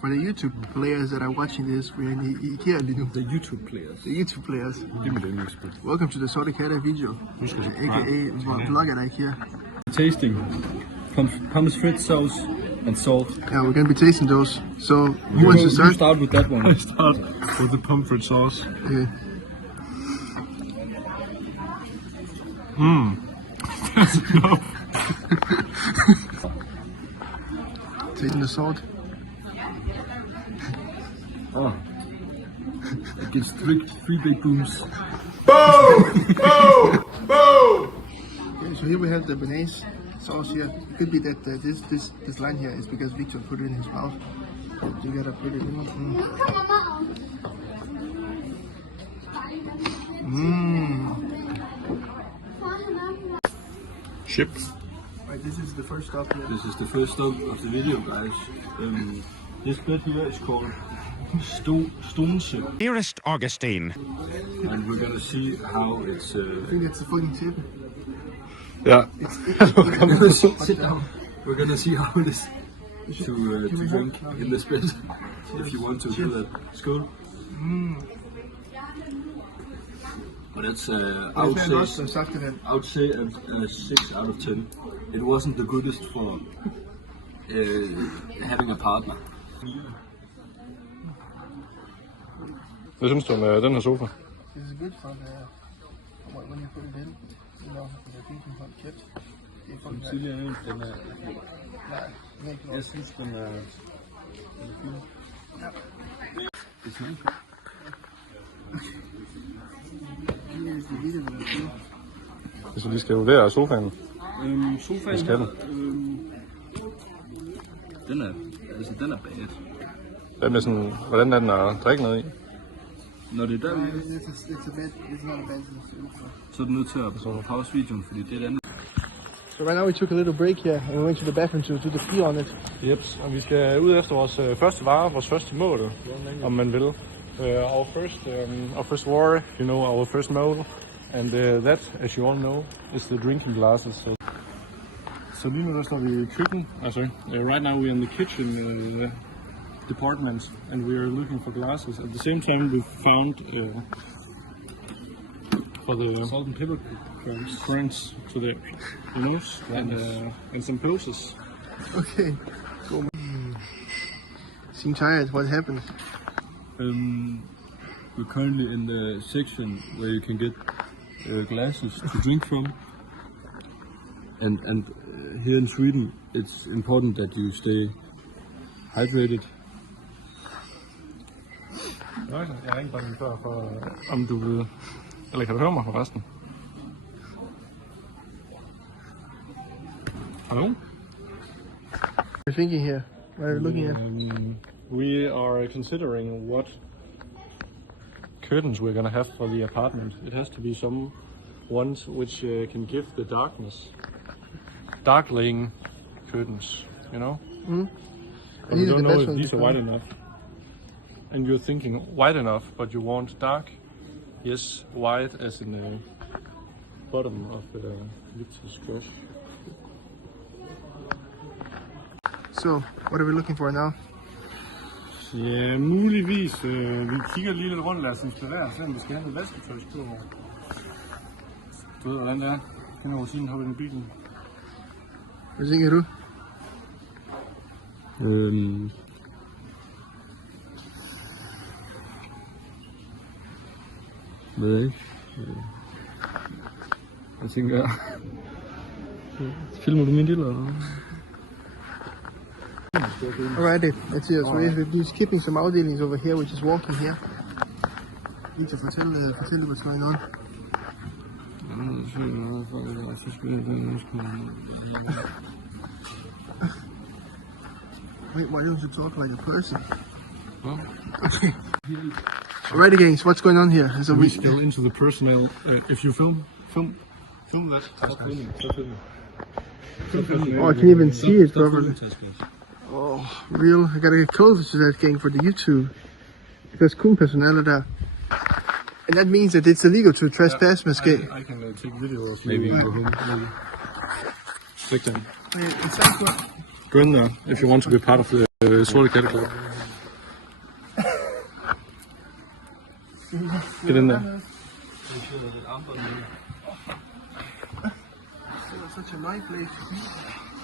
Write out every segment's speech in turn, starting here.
For the YouTube players that are watching this, we're in the IKEA lige nu. The YouTube players. The YouTube players. Give me the English bit. Welcome to the Sortekatte video, aka vlog at IKEA. Tasting pommes frites sauce and salt. Yeah, we're gonna be tasting those. So, who wants to start? You start with that one. I start with the pommes frites sauce. Okay. That's enough. Tasting the salt. Oh. It gives three big booms. Boom! Boom! Boom! Okay, so here we have the béarnaise sauce here. It could be that this line here is because Victor put it in his mouth. You gotta put it in. Chip. Right, this is the first stop here. This is the first stop of the video, guys. This bed here is called stone chip. Dearest Augustine. And we're gonna see how it's. I think that's the fucking tip. Yeah. Sit down. We're gonna see how it is to drink in this bed. If you want to do that. Skål. But it's I would say a 6 out of 10. It wasn't the goodest for having a partner. Hvad synes du om den her sofa? This is good for when you put it in. You know, the thinking from kept. Den tidligere en, den er... Nej, Jeg synes, den er fin. Ja. Det smager. Hvis vi lige skal vurdere sofaen. Sofaen skal her, den er bad. Hvad med sådan, hvordan er den at drikke noget i? Når det er derude, så er du nødt til at pause videoen, fordi det er det andet. So right now we took a little break here and we went to the bathroom to do the pee on it. Yep, og vi skal ud efter vores første vare, vores første mål, om man vil. Our first war, you know, our first model. And that, as you all know, is the drinking glasses. Så lige nu der står vi i køkken. Right now we're in the kitchen department, and we are looking for glasses. At the same time, we found for the Salt and pepper currents to the, you know, and some poses. Okay, cool. Seem tired. What happened? We're currently in the section where you can get glasses to drink from, and here in Sweden it's important that you stay hydrated. Jeg ringte bare lige før for, om du vil, eller kan du høre mig forresten? Hallo? We're thinking here. What are we looking at? We are considering what curtains we're gonna have for the apartment. It has to be some ones which can give the dark laying curtains, you know? But we don't know if these are wide enough. And you're thinking wide enough, but you want dark? Yes, wide as in the bottom of the Victor's crush. So, what are we looking for now? Ja, muligvis. Vi kigger lige lidt rundt, lad os inspirere, selvom vi skal have noget vasketøjs på. Du ved, hvordan det er. Kan man rosinen hoppe ind i bilen? Hvad tænker du? Ved jeg ikke. Jeg tænker... Filmer du min lille, eller? Alrighty, let's see. So we're skipping some afdelings over here, which is walking here. Need to fortælle what's going on. Wait, why don't you talk like a person? Huh? Okay. Alrighty, gangs, what's going on here? So we go into the personnel. If you film that. Stop filming. Oh, I can't even see it properly. Oh, real. I gotta get closer to that gang for the YouTube. Because kun personale der. And that means that it's illegal to trespass, måske. I can take video of Maybe you. go home. Maybe. Click them. It sounds good. Go in there if you want to be part of the Sortekatte Club. Get in there. It's such a nice place to be.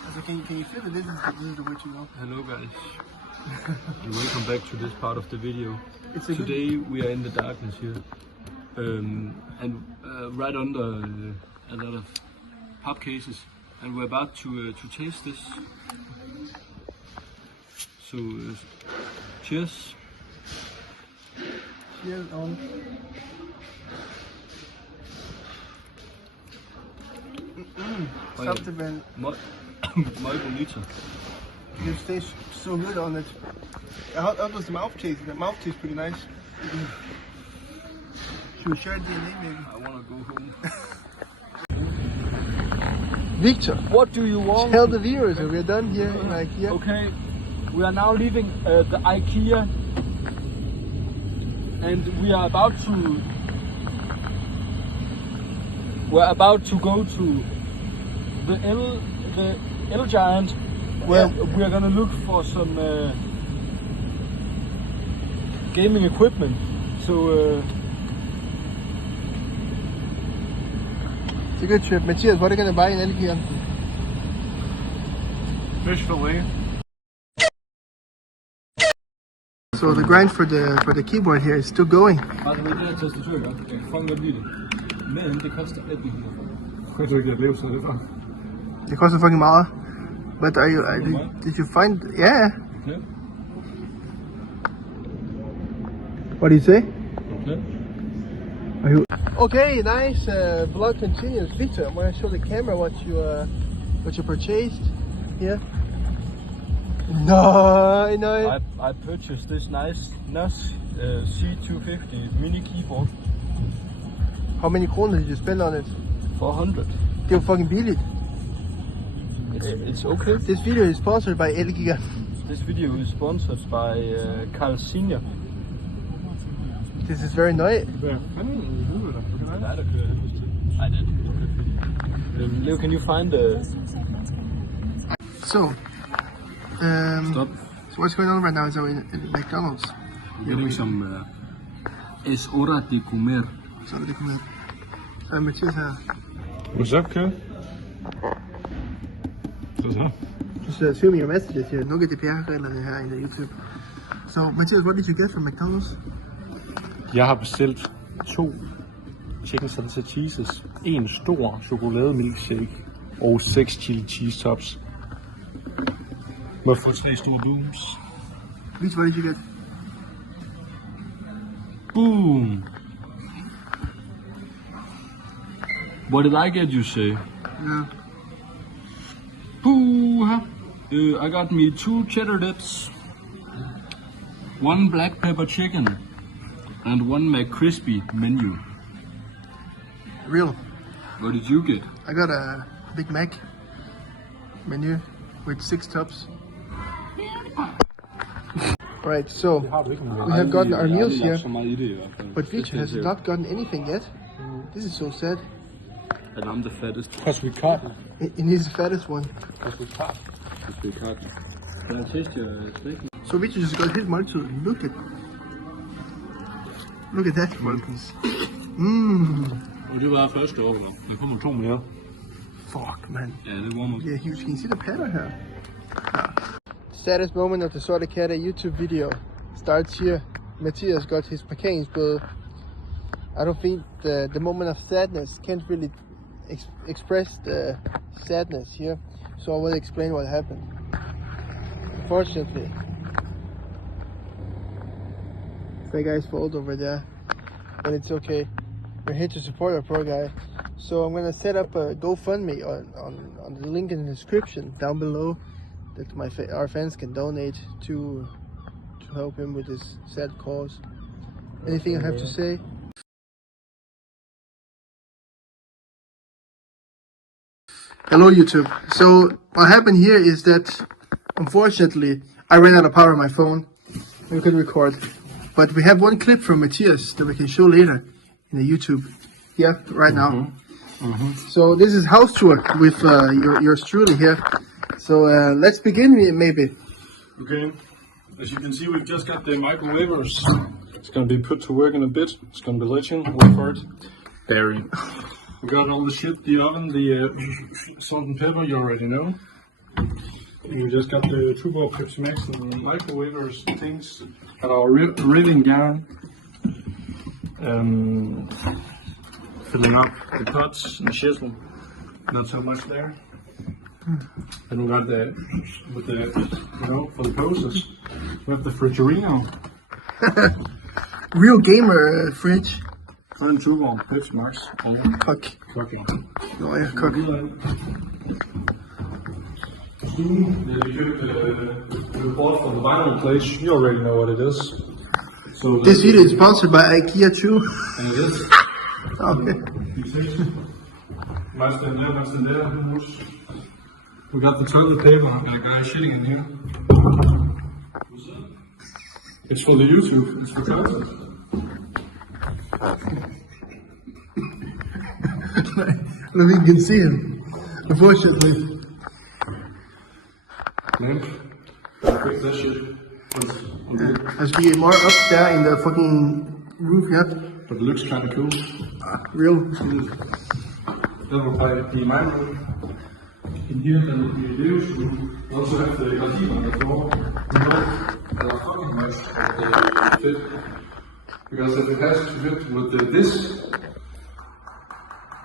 Also, can you feel that this is the way to go? Hello guys, and welcome back to this part of the video. It's a Today we are in the darkness here, and right under a lot of pop cases, and we're about to taste this. So cheers. Cheers on. Something man. Muy bonito. It tastes so good on it. How does the mouth taste? The mouth tastes pretty nice. Should we share DNA maybe? I wanna go home. Victor, What do you want? tell the viewers that we're done here in IKEA. Okay, we are now leaving the IKEA, and we are about to go to the L Giant, where we are gonna look for some gaming equipment. So It's a good trip. Matthias, what are you going to buy in IKEA? Fish fillet. So the grind for the keyboard here is still going. Altså med det her tastatur, jeg kan fucking godt lide det. Men det koster 1800. Jeg tror ikke, jeg lever sådan lidt før. Det koster fucking meget. But did you find? Yeah. Okay. What do you say? Okay. Okay, nice. Vlog continues. Victor, I'm gonna show the camera what you purchased here. No. I purchased this nice NOS C250 mini keyboard. How many kroner did you spend on it? 400. Det er jo fucking billigt. It's okay. This video is sponsored by IKEA. This video is sponsored by Carl Senior. This is very nice. Leo, can you find the... So, Stop. so what's going on right now is we're in McDonald's. We're getting some es hora de comer. Så det kommer. Så er Mathias her. What's up, kid? Så. Just show me your messages here. No GDPR-reglerne her in the YouTube. So Mathias, what did you get from McDonald's? Jeg har bestilt 2 chicken salsa cheeses, 1 stor chokolade milkshake og 6 chili cheese tops. Må jeg få 3 store booms? Which what did you get? Boom! What did I get, you say? Yeah. Boo! I got me 2 cheddar dips, 1 black pepper chicken, and 1 McCrispy menu. Real. What did you get? I got a Big Mac menu with 6 tops. Right, so we have gotten our meals here, but Victor has not gotten anything yet. This is so sad. And I'm the fattest. Because we cut. And he's the fattest one. Because we cut. Can I taste your steak? So Victor just got his måltid. Look at that, folkens. Og det var første år, der kommer 2 mere. Fuck, man. Ja, det warmer. Yeah, huge. Can you see the pattern here? Saddest moment of the Sortekatte YouTube video starts here. Matthias got his parkeringsbøde. I don't think the moment of sadness can't really express the sadness here, so I will explain what happened. Fortunately, that guy's fault over there, but it's okay. We're here to support our poor guy. So I'm gonna set up a GoFundMe on the link in the description down below that our fans can donate to help him with his sad cause. Anything I have to say? Hello YouTube. So what happened here is that unfortunately I ran out of power on my phone. We could record, but we have one clip from Matthias that we can show later in the YouTube. Yeah, right now. So this is house tour with yours truly here. So let's begin maybe. Okay. As you can see, we've just got the microwavers It's gonna be put to work in a bit. It's gonna be lichen. Wait for it. Berry. We got all the shit, the oven, the salt and pepper, you already know. And we just got the 2-bar Pepsi Max and microwavers and things. Got our rilling gun. Filling up the pots and chisel. Not so much there. Then we got with the, for the poses. We have the Friggerino. Real gamer fridge. 102 Pepsi Max. Cock. Cooking. Oh yeah, cock. We bought from the vinyl place. You already know what it is. So This video is sponsored by IKEA too. And it is. Okay. We got the toilet paper. I got a guy shitting in here. It's for the YouTube. It's for content. I don't think you can see him, unfortunately. Lamp. Fix that shit. As we get more up there in the fucking roof yet. But it looks kind of cool. Real. That will probably be my room. In here, then will be Leo's room. We also have the gardiner on the floor. We know that are fucking nice that they fit. Because if it has to fit with this,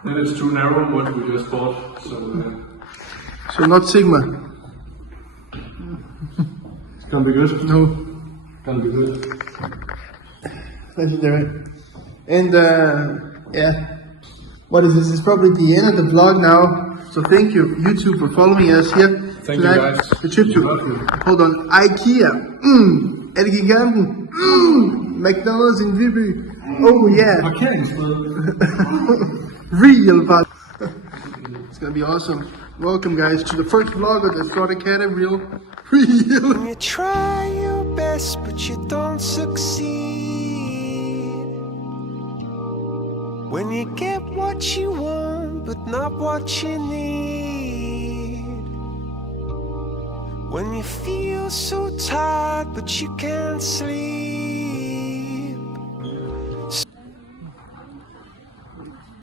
then it's too narrow what we just bought. So not Sigma. It's gonna be good. No. Gonna be good. Legendary. And yeah. What is this? It's probably the end of the vlog now. So thank you, YouTube, for following us here. Thank you guys. The trip to, hold on, IKEA. Elgiganten. McDonald's in Viby. Oh yeah. I can't spell. Real fun. It's gonna be awesome. Welcome guys to the first vlog of the Sortekatte real. When you try your best but you don't succeed. When you get what you want but not what you need. When you feel so tired but you can't sleep.